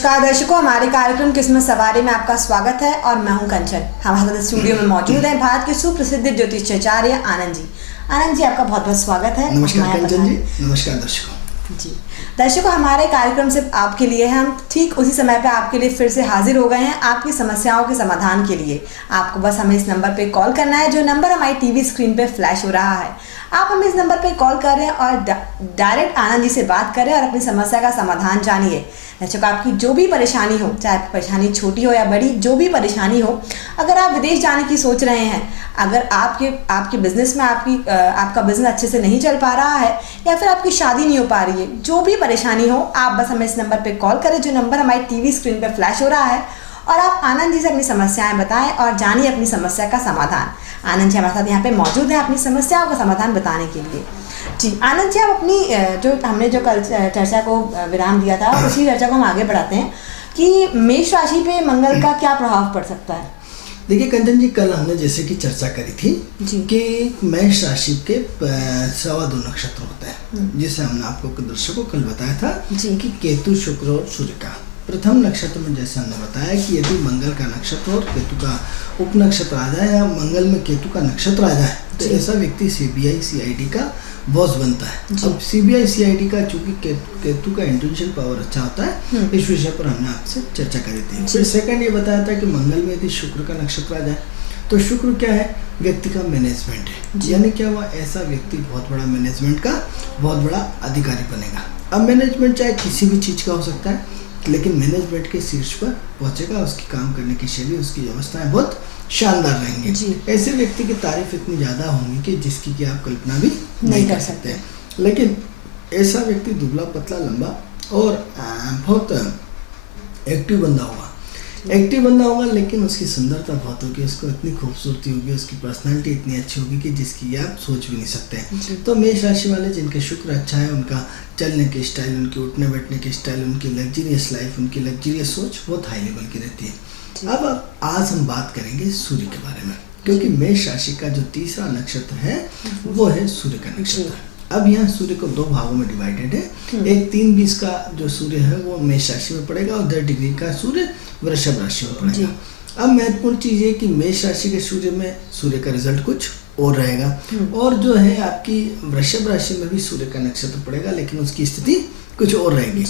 नमस्कार दर्शकों, हमारे कार्यक्रम किस्मत सवारी में आपका स्वागत है और मैं हूं कंचन। हमारे साथ स्टूडियो में मौजूद है भारत के सुप्रसिद्ध ज्योतिषाचार्य आनंद जी। आनंद जी, आपका बहुत बहुत स्वागत है। नमस्कार कंचन जी। नमस्कार दर्शकों जी। दर्शकों, हमारे कार्यक्रम सिर्फ आपके लिए है। हम ठीक उसी समय पे आपके लिए फिर से हाजिर हो गए हैं आपकी समस्याओं के समाधान के लिए। आपको बस हमें इस नंबर पे कॉल करना है, जो नंबर हमारी टीवी स्क्रीन पे फ्लैश हो रहा है। आप हमें इस नंबर पे कॉल करें और डायरेक्ट आनंद जी से बात करें और अपनी समस्या का समाधान जानिए। दर्शकों, आपकी जो भी परेशानी हो, चाहे परेशानी छोटी हो या बड़ी, जो भी परेशानी हो, अगर आप विदेश जाने की सोच रहे हैं, अगर आपके बिजनेस में आपका बिजनेस अच्छे से नहीं चल पा रहा है, या फिर आपकी शादी नहीं हो पा रही है, जो भी परेशानी हो, आप बस हमें इस नंबर पे कॉल करें, जो नंबर हमारी टीवी स्क्रीन पे फ्लैश हो रहा है, और आप आनंद जी से अपनी समस्याएं बताएं और जानिए अपनी समस्या का समाधान। आनंद जी हमारे साथ यहाँ पे मौजूद हैं अपनी समस्याओं का समाधान बताने के लिए। जी आनंद जी, आप अपनी जो कल चर्चा को विराम दिया था, उसी चर्चा को हम आगे बढ़ाते हैं कि मेष राशि पे मंगल का क्या प्रभाव पड़ सकता है। देखिए कंचन जी, कल हमने जैसे कि चर्चा करी थी कि मेष राशि के 2.25 नक्षत्र होते हैं, जिसे हमने आपको दर्शकों को कल बताया था कि केतु, शुक्र और सूर्य का। प्रथम नक्षत्र में जैसे हमने बताया कि यदि मंगल का नक्षत्र और केतु का उप नक्षत्र आ जाए या मंगल में केतु का नक्षत्र आ जाए, तो ऐसा व्यक्ति सीबीआई सीआईडी का बॉस बनता है। अब सीबीआई सीआईडी का चूंकि केतु का इंटेलिजेंस पावर अच्छा होता है, इस विषय पर हमने आपसे चर्चा करी थी। फिर सेकंड ये बताया था कि मंगल में यदि शुक्र का नक्षत्र आ जाए, तो शुक्र क्या है, व्यक्ति का मैनेजमेंट है। यानी क्या हुआ, ऐसा व्यक्ति बहुत बड़ा मैनेजमेंट का बहुत बड़ा अधिकारी बनेगा। अब मैनेजमेंट चाहे किसी भी चीज का हो सकता है, लेकिन मैनेजमेंट के शीर्ष पर पहुंचेगा। उसकी काम करने की शैली, उसकी व्यवस्थाएं बहुत शानदार रहेंगे। ऐसे व्यक्ति की तारीफ इतनी ज्यादा होंगी कि जिसकी कि आप कल्पना भी नहीं कर सकते। लेकिन ऐसा व्यक्ति दुबला पतला लंबा और बहुत एक्टिव बंदा होगा, लेकिन उसकी सुंदरता बहुत होगी, उसको इतनी खूबसूरती होगी, उसकी पर्सनालिटी इतनी अच्छी होगी कि जिसकी आप सोच भी नहीं सकते। तो मेष राशि वाले जिनके शुक्र अच्छा है, उनका चलने के स्टाइल, उनकी उठने बैठने के स्टाइल, उनकी लग्जरियस लाइफ, उनकी लग्जरियस सोच बहुत हाई लेवल की रहती है। अब आज हम बात करेंगे सूर्य के बारे में, क्योंकि मेष राशि का जो तीसरा नक्षत्र है वो है सूर्य का नक्षत्र। अब यहाँ सूर्य को 2 भागों में डिवाइडेड है। एक 3:20 का जो सूर्य है वो मेष राशि में पड़ेगा और 10 डिग्री का सूर्य वृषभ राशि में पड़ेगा। अब महत्वपूर्ण चीज है कि मेष राशि के सूर्य में सूर्य का रिजल्ट कुछ और रहेगा, और जो है आपकी वृषभ राशि में भी सूर्य का नक्षत्र पड़ेगा, लेकिन उसकी स्थिति कुछ और रहेगी।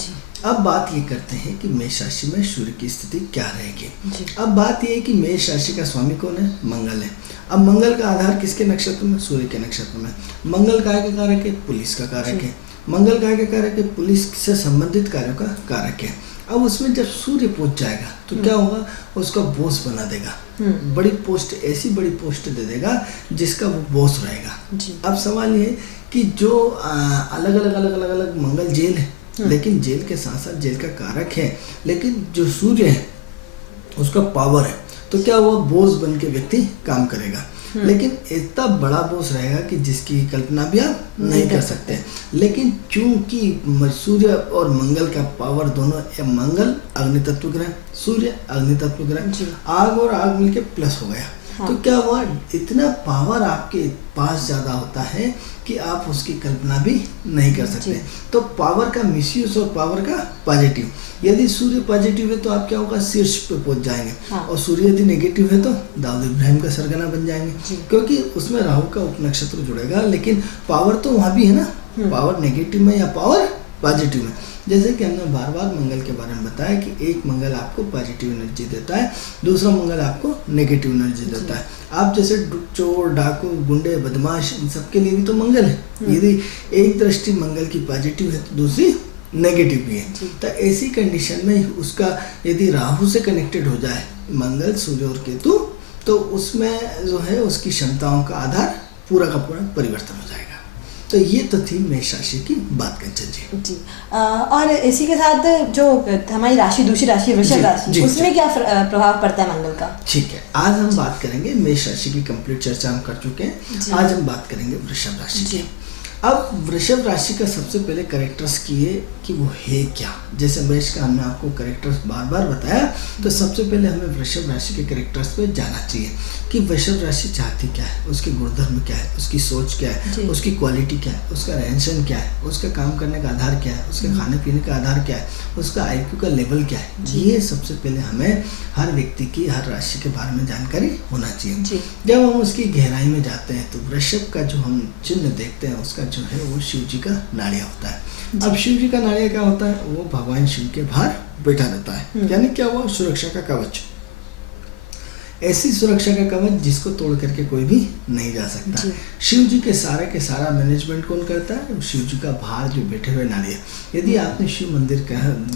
अब बात ये करते हैं कि मेष राशि में सूर्य की स्थिति क्या रहेगी। अब बात ये है कि मेष राशि का स्वामी कौन है, मंगल है। अब मंगल का आधार किसके नक्षत्र में, सूर्य के नक्षत्र में। मंगल काय का कारक है, पुलिस का कारक है। मंगल काय का कारक है, पुलिस से संबंधित कार्यों का कारक है। अब उसमें जब सूर्य पहुंच जाएगा तो क्या होगा, उसका बॉस बना देगा। बड़ी पोस्ट, ऐसी बड़ी पोस्ट दे देगा जिसका वो बॉस रहेगा। अब सवाल ये है कि जो अलग अलग मंगल जेल है, लेकिन जेल के साथ साथ जेल का कारक है, लेकिन जो सूर्य है उसका पावर है, तो क्या वो बॉस बन के व्यक्ति काम करेगा। लेकिन इतना बड़ा बॉस रहेगा कि जिसकी कल्पना भी आप नहीं कर सकते। लेकिन चूंकि सूर्य और मंगल का पावर दोनों, मंगल अग्नि तत्व ग्रह, सूर्य अग्नि तत्व ग्रह, आग और आग मिलके प्लस हो गया। तो क्या हुआ, इतना पावर आपके पास ज्यादा होता है कि आप उसकी कल्पना भी नहीं कर सकते। तो पावर का मिसयूज और पावर का पॉजिटिव, यदि सूर्य पॉजिटिव है तो आप क्या होगा, शीर्ष पे पहुंच जाएंगे। और सूर्य यदि नेगेटिव है तो दाऊद इब्राहिम का सरगना बन जाएंगे, क्योंकि उसमें राहु का उपनक्षत्र जुड़ेगा। लेकिन पावर तो वहां भी है ना, पावर नेगेटिव में या पावर पॉजिटिव में। जैसे कि हमने बार बार मंगल के बारे में बताया कि एक मंगल आपको पॉजिटिव एनर्जी देता है, दूसरा मंगल आपको नेगेटिव एनर्जी देता है। आप जैसे चोर, डाकू, गुंडे, बदमाश, इन सबके लिए भी तो मंगल है। यदि एक दृष्टि मंगल की पॉजिटिव है तो दूसरी नेगेटिव भी है। तो ऐसी कंडीशन में उसका यदि राहु से कनेक्टेड हो जाए मंगल, सूर्य और केतु, तो उसमें जो है उसकी क्षमताओं का आधार पूरा का पूरा परिवर्तन हो जाएगा। तो ये तो थी मेष राशि की बात कंचन जी। और इसी के साथ जो हमारी राशि, दूसरी राशि वृषभ राशि, उसमें क्या प्रभाव पड़ता है मंगल का। ठीक है, आज हम बात करेंगे, मेष राशि की कंप्लीट चर्चा हम कर चुके हैं। आज हम बात करेंगे वृषभ राशि की। अब वृषभ राशि का सबसे पहले कैरेक्टर्स की है कि वो है क्या। जैसे मेष का हमने आपको कैरेक्टर्स बार बार बताया, तो सबसे पहले हमें वृषभ राशि के कैरेक्टर्स पे जाना चाहिए कि वृषभ राशि चाहती क्या है, उसके गुणधर्म क्या है, उसकी सोच क्या है, उसकी क्वालिटी क्या है, उसका रहन सहन क्या है, उसका काम करने का आधार क्या है, उसके खाने पीने का आधार क्या है, उसका IQ का लेवल क्या है। ये सबसे पहले हमें हर व्यक्ति की, हर राशि के बारे में जानकारी होना चाहिए। जब हम उसकी गहराई में जाते हैं तो वृषभ का जो हम चिन्ह देखते हैं उसका जो है वो शिव जी का नाड़िया होता है। अब शिव जी का नाड़िया क्या होता है, वो भगवान शिव के बाहर बैठा रहता है, यानी क्या हुआ, सुरक्षा का कवच। ऐसी सुरक्षा का कवच जिसको तोड़ करके कोई भी नहीं जा सकता। शिव जी के सारा मैनेजमेंट कौन करता है, शिव जी का बाहर जो बैठे हुए नाड़िया। यदि आपने शिव मंदिर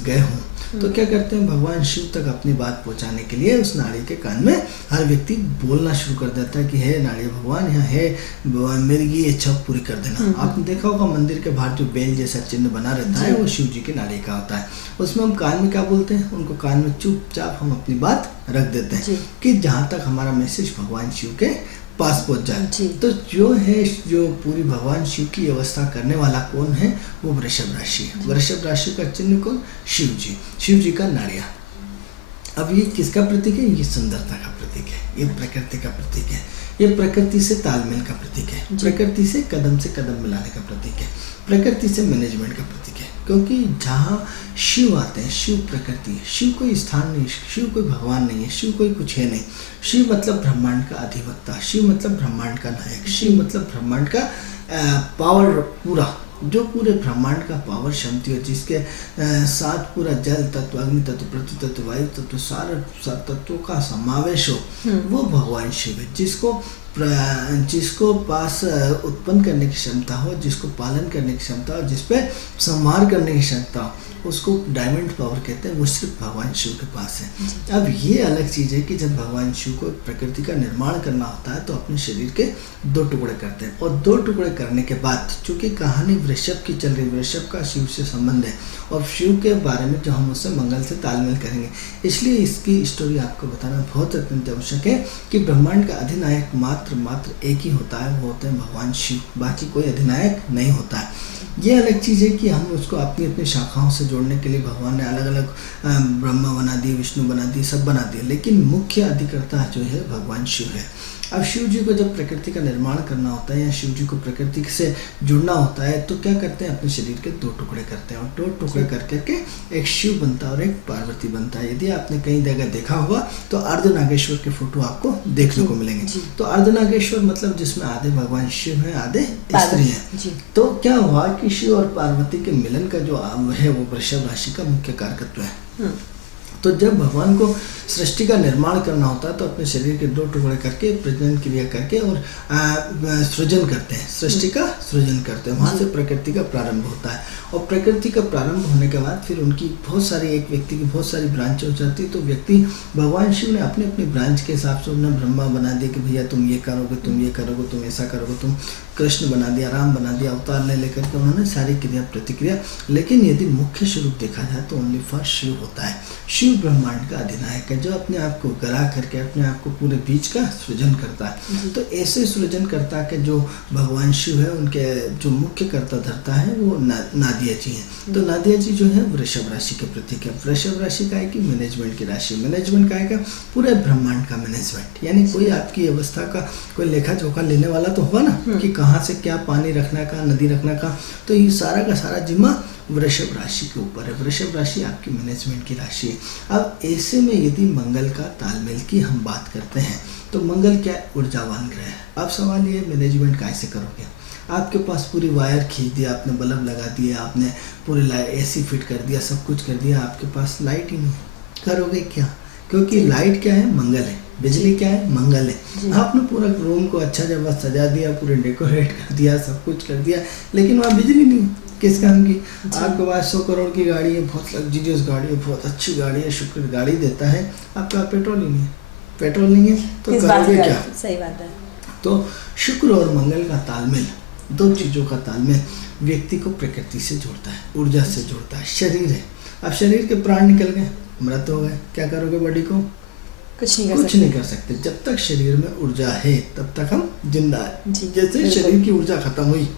गए हो तो क्या करते हैं, भगवान शिव तक अपनी बात पहुंचाने के लिए उस नाड़ी के कान में हर व्यक्ति बोलना शुरू कर देता है कि हे नाड़ी भगवान, यहाँ है भगवान, मेरी ये इच्छा पूरी कर देना। आपने देखा होगा मंदिर के बाहर जो बेल जैसा चिन्ह बना रहता है वो शिव जी के नाड़ी का होता है। उसमें हम कान में क्या बोलते हैं, उनको कान में चुपचाप हम अपनी बात रख देते हैं कि जहाँ तक हमारा मैसेज भगवान शिव के पास पहुंच जाए। तो जो पूरी भगवान शिव की व्यवस्था करने वाला कौन है, वो वृषभ राशि है। वृषभ राशि का चिन्ह कौन, शिव जी का नाड़िया। अब ये किसका प्रतीक है, ये सुंदरता का प्रतीक है, ये प्रकृति का प्रतीक है, ये प्रकृति से तालमेल का प्रतीक है, प्रकृति से कदम मिलाने का प्रतीक है, प्रकृति से मैनेजमेंट का प्रतीक है। क्योंकि जहाँ शिव आते हैं, शिव प्रकृति है, शिव कोई स्थान नहीं, शिव कोई भगवान नहीं है, शिव कोई कुछ है नहीं। शिव मतलब ब्रह्मांड का अधिवक्ता, शिव मतलब ब्रह्मांड का नायक, शिव मतलब ब्रह्मांड का पावर पूरा, जो पूरे ब्रह्मांड का पावर क्षमता है, जिसके साथ पूरा जल तत्व, अग्नि तत्व, पृथ्वी तत्व, वायु तत्व, सारे तत्वों का समावेश हो, वो भगवान शिव है। जिसको पास उत्पन्न करने की क्षमता हो, जिसको पालन करने की क्षमता हो, जिसपे संहार करने की क्षमता हो, उसको डायमंड पावर कहते हैं। वो सिर्फ भगवान शिव के पास है। अब ये अलग चीज़ है कि जब भगवान शिव को प्रकृति का निर्माण करना होता है तो अपने शरीर के 2 टुकड़े करते हैं, और 2 टुकड़े करने के बाद, चूँकि कहानी वृषभ की चल रही, वृषभ का शिव से संबंध है और शिव के बारे में जो हम उससे मंगल से तालमेल करेंगे, इसलिए इसकी स्टोरी आपको बताना बहुत अत्यंत आवश्यक है कि ब्रह्मांड का अधिनायक मात्र एक ही होता है, वो होते हैं भगवान शिव, बाकी कोई अधिनायक नहीं होता है। ये अलग चीज़ है कि हम उसको अपनी अपनी शाखाओं से जोड़ने के लिए भगवान ने अलग अलग ब्रह्मा बना दिए, विष्णु बना दिए, सब बना दिए, लेकिन मुख्य अधिकर्ता जो है भगवान शिव है। अब शिव जी को जब प्रकृति का निर्माण करना होता है या शिव जी को प्रकृति से जुड़ना होता है तो क्या करते हैं, अपने शरीर के 2 टुकड़े करते हैं, और 2 टुकड़े कर करके एक शिव बनता है और एक पार्वती बनता है। यदि आपने कई जगह देखा होगा तो अर्धनागेश्वर के फोटो आपको देखने को मिलेंगे। तो अर्धनागेश्वर मतलब जिसमें आधे भगवान शिव है, आधे स्त्री है। तो क्या हुआ कि शिव और पार्वती के मिलन का जो है वो वृषभ राशि का मुख्य कारकत्व है। तो जब भगवान को सृष्टि का निर्माण करना होता है तो अपने शरीर के 2 टुकड़े करके प्रजनन क्रिया करके और सृजन करते हैं, सृष्टि का सृजन करते हैं। वहाँ से प्रकृति का प्रारंभ होता है, और प्रकृति का प्रारंभ होने के बाद फिर उनकी बहुत सारी, एक व्यक्ति की बहुत सारी ब्रांचें हो जाती है। तो व्यक्ति, भगवान शिव ने अपने अपनी ब्रांच के हिसाब से उन्हें ब्रह्मा बना दिया कि भैया तुम ये करोगे, तुम ये करोगे, तुम ऐसा करोगे, तुम कृष्ण बना दिया, राम बना दिया, अवतार ले लेकर के उन्होंने सारी क्रिया प्रतिक्रिया। लेकिन यदि मुख्य स्वरूप देखा जाए तो ओनली फर्स्ट शिव होता है। शिव ब्रह्मांड का अधिनायक है, जो अपने आप को गला करके अपने आप को पूरे बीज का सृजन करता है। तो ऐसे सृजन करता के जो भगवान शिव है, उनके जो मुख्य कर्ता धरता है वो नादिया जी हैं। तो नादिया जी जो है वृषभ राशि के प्रतीक है। वृषभ राशि का है कि मैनेजमेंट की राशि, मैनेजमेंट का है क्या, पूरे ब्रह्मांड का मैनेजमेंट, यानी कोई आपकी अवस्था का कोई लेखा जोखा लेने वाला तो होगा ना कि कहाँ से क्या पानी रखना का, नदी रखना का। तो ये सारा का सारा जिम्मा वृषभ राशि के ऊपर है। वृषभ राशि आपकी मैनेजमेंट की राशि है। अब ऐसे में यदि मंगल का तालमेल की हम बात करते हैं तो मंगल क्या ऊर्जावान ग्रह है। अब सवाल ये, मैनेजमेंट कैसे करोगे। आपके पास पूरी वायर खींच दिया, आपने बल्ब लगा दिया, आपने पूरी AC फिट कर दिया, सब कुछ कर दिया, आपके पास लाइट ही नहीं, करोगे क्या। क्योंकि लाइट क्या है, मंगल है, बिजली क्या है, मंगल है। आपने पूरा रूम को अच्छा जगह सजा दिया, पूरे डेकोरेट कर दिया, सब कुछ कर दिया, लेकिन वहाँ बिजली नहीं, किस काम की। आपके पास 100 करोड़ की गाड़ी है, बहुत लग्जरियस गाड़ी है, बहुत अच्छी गाड़ी है, शुक्र गाड़ी देता है, आपके पास पेट्रोल ही नहीं है, पेट्रोल नहीं है तो करोगे क्या। सही बात है। तो शुक्र और मंगल का तालमेल, 2 चीज़ों का तालमेल व्यक्ति को प्रकृति से जोड़ता है, ऊर्जा से जोड़ता है। शरीर है, अब शरीर के प्राण निकल गए, मृत हो गए, क्या करोगे बॉडी को, कुछ नहीं कर सकते। जब तक शरीर में ऊर्जा है तब तक हम जिंदा है। जैसे शरीर की ऊर्जा खत्म हुई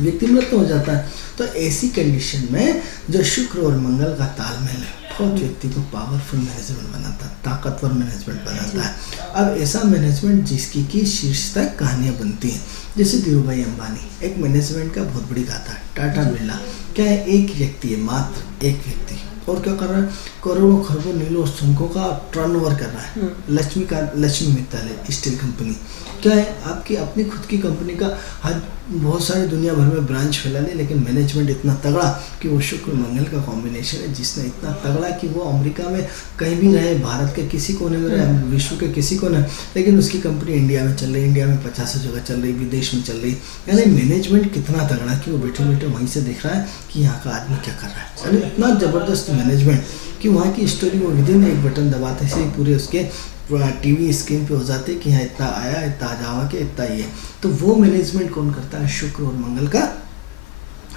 व्यक्ति मृत हो जाता है। तो ऐसी कंडीशन में जो शुक्र और मंगल का तालमेल है बहुत व्यक्ति को पावरफुल मैनेजमेंट बनाता है, ताकतवर मैनेजमेंट बनाता है। अब ऐसा मैनेजमेंट जिसकी की शीर्ष तक कहानियाँ बनती हैं, जैसे धीरू भाई अंबानी एक मैनेजमेंट का बहुत बड़ी गाथा है। टाटा बिरला क्या है, एक व्यक्ति है, मात्र एक व्यक्ति, और क्या कर रहा है, करोड़ों खरबों नीलों शंखों का टर्नओवर कर रहा है। लक्ष्मी मित्तल है स्टील कंपनी, क्या है आपकी अपनी खुद की कंपनी का हर बहुत सारी दुनिया भर में ब्रांच फैला ली, लेकिन मैनेजमेंट इतना तगड़ा कि वो शुक्र मंगल का कॉम्बिनेशन है, जिसने इतना तगड़ा कि वो अमेरिका में कहीं भी रहे, भारत के किसी कोने में रहे, विश्व के किसी कोने, लेकिन उसकी कंपनी इंडिया में चल रही, इंडिया में 50 जगह चल रही, विदेश में चल रही। यानी मैनेजमेंट कितना तगड़ा कि वो बैठे बैठे वहीं से देख रहा है कि यहाँ का आदमी क्या कर रहा है। यानी इतना ज़बरदस्त मैनेजमेंट कि वहाँ की स्टोरी वो विदिन एक बटन दबाते से पूरे उसके टीवी स्क्रीन पे हो जाते कि यहाँ इतना आया, इतना आ जावा के इतना ये। तो वो मैनेजमेंट कौन करता है, शुक्र और मंगल का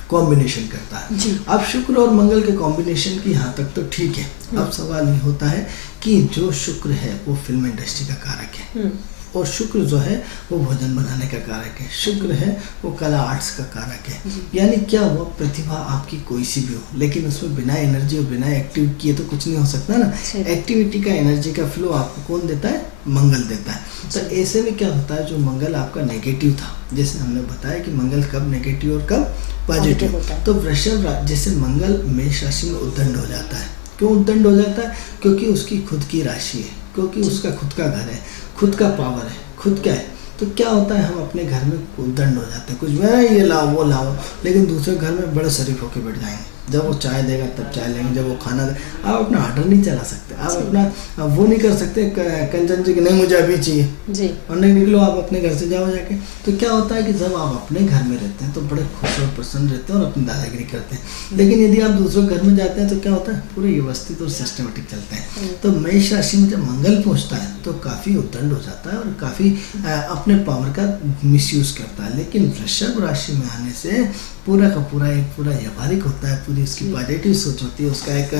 कॉम्बिनेशन करता है। अब शुक्र और मंगल के कॉम्बिनेशन की यहाँ तक तो ठीक है। अब सवाल ये होता है कि जो शुक्र है वो फिल्म इंडस्ट्री का कारक है, और शुक्र जो है वो भोजन बनाने का कारक है, शुक्र है वो कला आर्ट्स का कारक है। यानी क्या हुआ, प्रतिभा आपकी कोई सी भी हो, लेकिन उसमें बिना एनर्जी और बिना एक्टिव किए तो कुछ नहीं हो सकता ना। एक्टिविटी का, एनर्जी का फ्लो आपको कौन देता है, मंगल देता है। तो ऐसे में क्या होता है, जो मंगल आपका नेगेटिव था, जैसे हमने बताया कि मंगल कब नेगेटिव और कब पॉजिटिव, तो वृषभ जैसे मंगल मेष राशि में उद्दंड हो जाता है। क्यों उद्दंड हो जाता है, क्योंकि उसकी खुद की राशि है, क्योंकि उसका खुद का घर है, खुद का पावर है, खुद क्या है। तो क्या होता है, हम अपने घर में उद्दंड हो जाते हैं, कुछ मैं ये लाओ वो लाओ, लेकिन दूसरे घर में बड़े शरीफ होकर बैठ जाएंगे। जब वो चाय देगा तब चाय लेंगे, जब वो खाना दे, आप अपना ऑर्डर नहीं चला सकते, आप अपना वो नहीं कर सकते कंचन जी कि नहीं मुझे अभी चाहिए जी, और नहीं निकलो आप अपने घर से जाओ जाके। तो क्या होता है कि जब आप अपने घर में रहते हैं तो बड़े खुश और प्रसन्न रहते हैं और अपनी दादागिरी करते हैं, लेकिन यदि आप दूसरे घर में जाते हैं तो क्या होता है, पूरे व्यवस्थित और सिस्टमेटिक चलते हैं। तो मेष राशि में जब मंगल पहुँचता है तो काफ़ी उद्दंड हो जाता है और काफ़ी अपने पावर का मिसयूज करता है। लेकिन वृषभ राशि में आने से पूरा का पूरा एक पूरा व्यावहारिक होता है, पूरी उसकी पॉजिटिव सोच होती है, उसका एक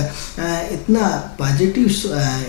इतना पॉजिटिव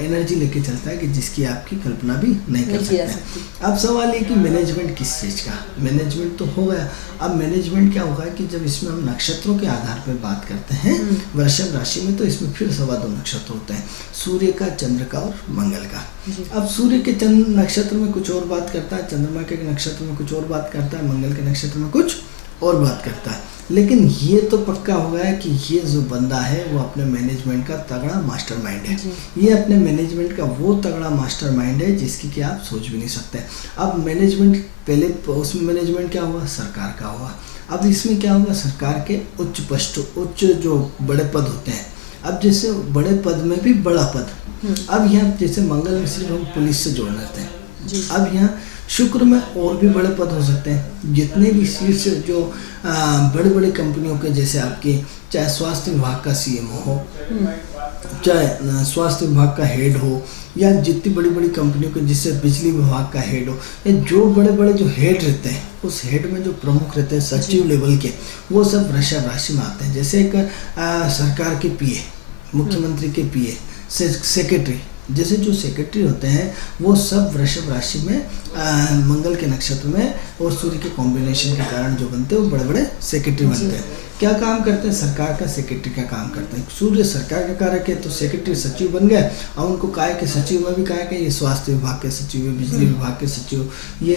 एनर्जी लेके चलता है कि जिसकी आपकी कल्पना भी नहीं कर सकते। अब सवाल ये कि मैनेजमेंट किस चीज़ का, मैनेजमेंट तो हो गया, अब मैनेजमेंट क्या होगा कि जब इसमें हम नक्षत्रों के आधार पर बात करते हैं वृषभ राशि में, तो इसमें फिर 2.25 नक्षत्र होते हैं, सूर्य का, चंद्र का और मंगल का। अब सूर्य के चंद्र नक्षत्र में कुछ और बात करता है, चंद्रमा के नक्षत्र में कुछ और बात करता है, मंगल के नक्षत्र में कुछ और बात करता है। लेकिन ये तो पक्का हो गया है कि ये जो बंदा है वो अपने मैनेजमेंट का तगड़ा मास्टरमाइंड है। ये अपने मैनेजमेंट का वो तगड़ा मास्टरमाइंड है जिसकी कि आप सोच भी नहीं सकते। अब मैनेजमेंट पहले उसमें मैनेजमेंट क्या हुआ, सरकार का हुआ। अब इसमें क्या होगा, सरकार के उच्च जो बड़े पद होते हैं। अब जैसे बड़े पद में भी बड़ा पद, अब यहाँ जैसे मंगल में सिर्फ हम पुलिस से जोड़ लेते हैं, अब यहाँ शुक्र में और भी बड़े पद हो सकते हैं। जितने भी शीर्ष जो बड़े बड़े कंपनियों के, जैसे आपके चाहे स्वास्थ्य विभाग का सीएमओ हो, चाहे स्वास्थ्य विभाग का हेड हो, या जितनी बड़ी बड़ी कंपनियों के जिससे बिजली विभाग का हेड हो, या जो बड़े बड़े जो हेड रहते हैं, उस हेड में जो प्रमुख रहते हैं सचिव लेवल के, वो सब वृषभ राशि में आते हैं। जैसे एक सरकार के पीए, मुख्यमंत्री के पीए, सेक्रेटरी, जैसे जो सेक्रेटरी होते हैं वो सब वृषभ राशि में मंगल के नक्षत्र में और सूर्य के कॉम्बिनेशन के कारण जो बनते हैं वो बड़े बड़े सेक्रेटरी बनते हैं। क्या काम करते हैं, सरकार का सेक्रेटरी का काम करते हैं। सूर्य सरकार का कारक है तो सेक्रेटरी सचिव बन गए, और उनको काय के सचिव में भी काय के, ये स्वास्थ्य विभाग के सचिव है, बिजली विभाग के सचिव, ये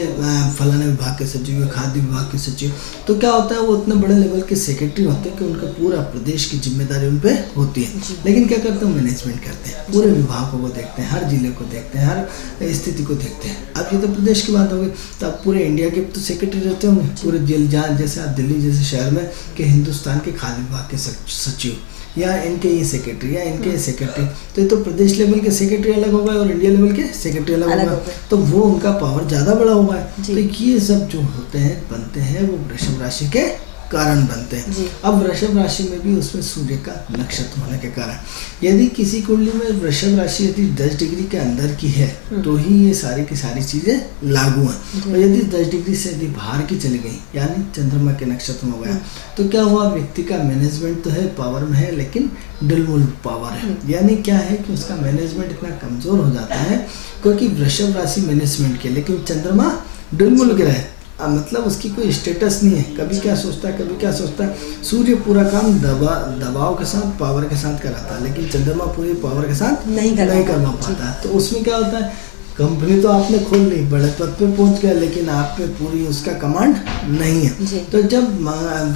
फलाने विभाग के सचिव है, खाद्य विभाग के सचिव। तो क्या होता है, वो इतने बड़े लेवल के सेक्रेटरी होते हैं कि उनका पूरा प्रदेश की जिम्मेदारी उन पर होती है। लेकिन क्या करते हैं, मैनेजमेंट करते हैं, पूरे विभागों को देखते हैं, हर जिले को देखते हैं, हर स्थिति को देखते हैं। अब ये तो प्रदेश की बात हो गई, तो अब पूरे इंडिया के तो सेक्रेटरी रहते होंगे, पूरे जहाँ जैसे आप दिल्ली जैसे शहर में के हिंदुस्तान के खाद्य विभाग के सचिव, या इनके ये सेक्रेटरी, या इनके ये सेक्रेटरी, तो ये तो प्रदेश लेवल के सेक्रेटरी अलग हो गए और इंडिया लेवल के सेक्रेटरी अलग हो गए, तो वो उनका पावर ज़्यादा बड़ा हुआ है। तो ये सब जो होते हैं बनते हैं वो वृषभ राशि के कारण बनते हैं। अब वृषभ राशि में भी उसमें सूर्य का नक्षत्र होने के कारण, यदि किसी कुंडली में वृषभ राशि यदि 10 डिग्री के अंदर की है तो ही ये सारी की सारी चीजें लागू हैं, और यदि 10 डिग्री से यदि बाहर की चली गई, यानी चंद्रमा के नक्षत्र में हो गया, तो क्या हुआ, व्यक्ति का मैनेजमेंट तो है, पावर में है, लेकिन डुलमुल पावर है। यानी क्या है कि उसका मैनेजमेंट इतना कमजोर हो जाता है, क्योंकि वृषभ राशि मैनेजमेंट के, लेकिन चंद्रमा डुलमुल ग्रह है, मतलब उसकी कोई स्टेटस नहीं है, कभी क्या सोचता है कभी क्या सोचता है। सूर्य पूरा काम दबाव के साथ पावर के साथ कराता है, लेकिन चंद्रमा पूरी पावर के साथ नहीं करना पाता है। तो उसमें क्या होता है, कंपनी तो आपने खोल ली, बड़े पद पे पहुंच गया, लेकिन आप पे पूरी उसका कमांड नहीं है। तो जब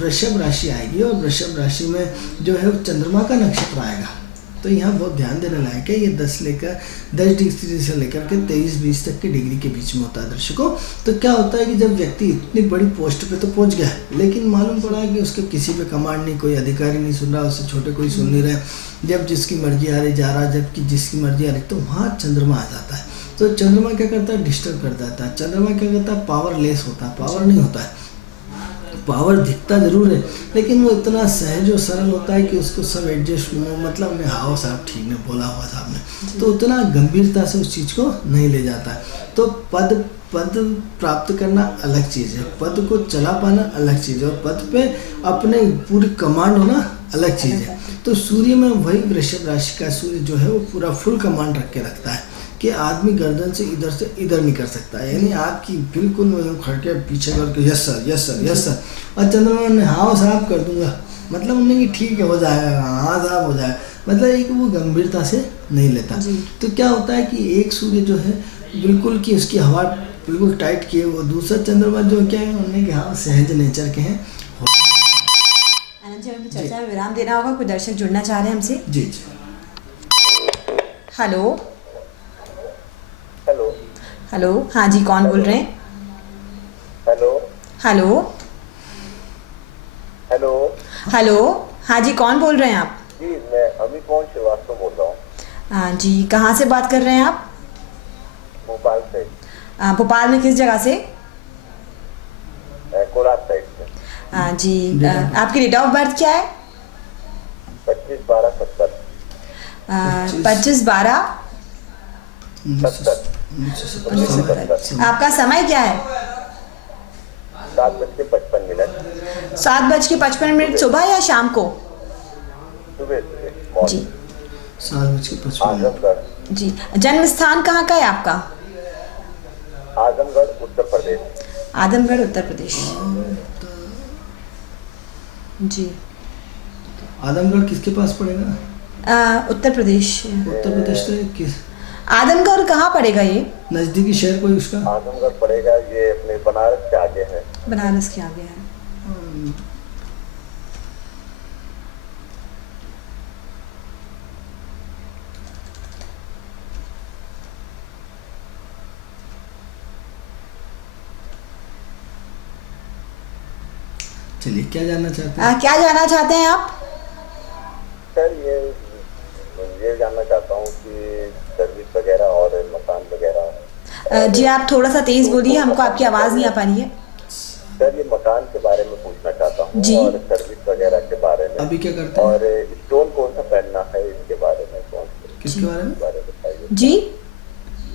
वृषभ राशि आएगी और वृषभ राशि में जो है चंद्रमा का नक्षत्र आएगा, तो यहाँ बहुत ध्यान देने लायक है। ये 10 डिग्री से लेकर के 23-20 तक की डिग्री के बीच में होता है दर्शकों। तो क्या होता है कि जब व्यक्ति इतनी बड़ी पोस्ट पे तो पहुंच गया, लेकिन मालूम पड़ा कि उसके किसी पे कमांड नहीं, कोई अधिकारी नहीं सुन रहा, उससे छोटे कोई सुन नहीं रहे, जब जिसकी मर्जी आ रही जा रहा, जबकि जिसकी मर्जी आ रही, तो वहाँ चंद्रमा आ जाता है। तो चंद्रमा क्या करता है, डिस्टर्ब कर देता है। चंद्रमा क्या करता है, पावरलेस होता है, पावर नहीं होता है। पावर दिखता जरूर है, लेकिन वो इतना सहज और सरल होता है कि उसको सब एडजस्ट, मतलब हाँ साहब ठीक ने बोला हुआ साहब ने, तो उतना गंभीरता से उस चीज़ को नहीं ले जाता है। तो पद प्राप्त करना अलग चीज़ है, पद को चला पाना अलग चीज़ है, और पद पे अपने पूरी कमांड होना अलग चीज़ है। तो सूर्य में वही वृषभ राशि का सूर्य जो है वो पूरा फुल कमांड रख के रखता है कि आदमी गर्दन से इधर नहीं कर सकता है, यानी आपकी बिल्कुल खड़के पीछे करके yes sir yes sir yes sir, और चंद्रमा ने हाँ साहब कर दूंगा, मतलब उन्हें कि ठीक है हो जाएगा, हाँ साहब हो जाएगा, मतलब एक वो गंभीरता से नहीं लेता। तो क्या होता है कि एक सूर्य जो है बिल्कुल कि उसकी हवा बिल्कुल टाइट किए, वो दूसरा चंद्रमा जो क्या है उन्हें कि हाँ सहज नेचर के हैं। आनंद जी, हमें चर्चा में विराम देना होगा, कोई दर्शक जुड़ना चाह रहे हैं हमसे। जी। हेलो हेलो हेलो, हाँ जी, कौन बोल रहे हैं? हेलो हेलो हेलो हेलो, हाँ जी, कौन बोल रहे हैं आप? जी, मैं अमित मोहन श्रीवास्तव बोल रहा हूँ। हाँ जी, कहाँ से बात कर रहे हैं आप? भोपाल से। भोपाल में किस जगह से? कोराट साइड से। हाँ जी, आपकी डेट ऑफ बर्थ क्या है? 25/12/70। 25/12/70। आपका समय क्या है? 7:55। 7:55 सुबह या शाम को? सुबह जी। 7:55 आजमगढ़। जी, जन्म स्थान कहाँ का है आपका? आजमगढ़ उत्तर प्रदेश। आजमगढ़ उत्तर प्रदेश। जी। आजमगढ़ किसके पास पड़ेगा? उत्तर प्रदेश। उत्तर प्रदेश का किस आजमगढ़ कहाँ पड़ेगा ये? नजदीकी शहर कोई उसका? आजमगढ़ पड़ेगा, ये अपने बनारस के आगे है। बनारस के आगे है। चलिए, क्या जानना चाहते हैं? क्या जानना चाहते हैं आप? सर ये जानना चाहता हूँ कि सर्विस वगैरह और मकान वगैरह। जी, आप थोड़ा सा तेज बोलिए, हमको आपकी आवाज़ नहीं आ पा रही है। सर ये मकान के बारे में पूछना चाहता हूँ और सर्विस वगैरह के बारे में। अभी क्या करते हैं? और स्टोन कौन सा पहनना है इसके बारे में, कौन किसके बारे में बताइए। जी,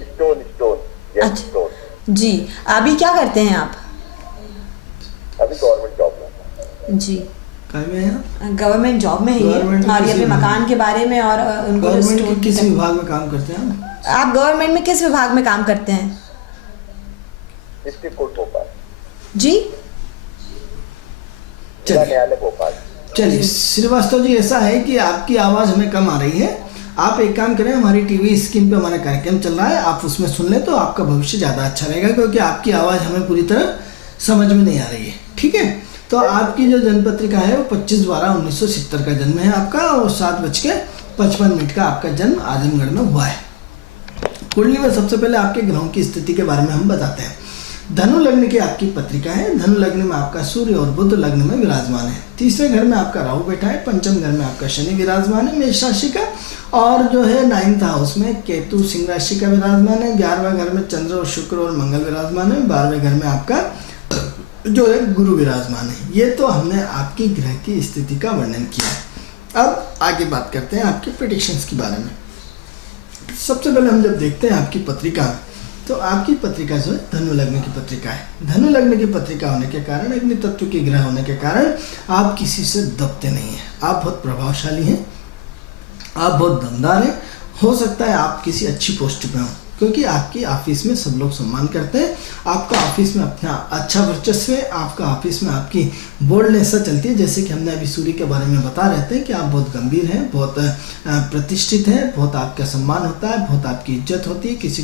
स्टोन। अच्छा जी, अभी क्या करते हैं आप? अभी गवर्नमेंट जॉब में। जी, गवर्नमेंट जॉब में है ये, और ये अपने मकान के बारे में और उनको गवर्नमेंट के किस विभाग में काम करते हैं आप? गवर्नमेंट में किस विभाग में काम करते हैं? District court Bhopal. जी, जिला न्यायालय भोपाल। चलिए श्रीवास्तव जी, ऐसा है कि आपकी आवाज़ हमें कम आ रही है। आप एक काम करें, हमारी टीवी स्क्रीन पे हमारा कार्यक्रम चल रहा है, आप उसमें सुन लें तो आपका भविष्य ज़्यादा अच्छा रहेगा, क्योंकि आपकी आवाज़ हमें पूरी तरह समझ में नहीं आ रही है। ठीक है, तो आपकी जो जन्म पत्रिका है वो 25/12/1970 का जन्म है आपका, और 7:55 का आपका जन्म आजमगढ़ में हुआ है। कुंडली में सबसे पहले आपके ग्रहों की स्थिति के बारे में हम बताते हैं। धनु लग्न की आपकी पत्रिका है। धनु लग्न में आपका सूर्य और बुध लग्न में विराजमान है। तीसरे घर में आपका राहु बैठा है। पंचम घर में आपका शनि विराजमान है मेष राशि का, और जो है 9th हाउस में केतु सिंह राशि का विराजमान है। 11वें घर में चंद्र और शुक्र और मंगल विराजमान है। 12वें घर में आपका जो है गुरु विराजमान है। ये तो हमने आपकी ग्रह की स्थिति का वर्णन किया है। अब आगे बात करते हैं आपके प्रेडिक्शंस के बारे में। सबसे पहले हम जब देखते हैं आपकी पत्रिका, तो आपकी पत्रिका जो है धनु लग्न की पत्रिका है। धनु लग्न की पत्रिका होने के कारण, अग्नि तत्व के ग्रह होने के कारण आप किसी से दबते नहीं हैं। आप बहुत प्रभावशाली हैं, आप बहुत दमदार हैं। हो सकता है आप किसी अच्छी पोस्ट पे हों, क्योंकि आपकी ऑफिस में सब लोग सम्मान करते हैं, आपका ऑफिस में अपना अच्छा वर्चस्व है, आपका ऑफिस में आपकी बोल्डनेस चलती है। जैसे कि हमने अभी सूर्य के बारे में बता रहे थे कि आप बहुत गंभीर हैं, बहुत प्रतिष्ठित हैं, बहुत आपका सम्मान होता है, बहुत आपकी इज्जत होती है, किसी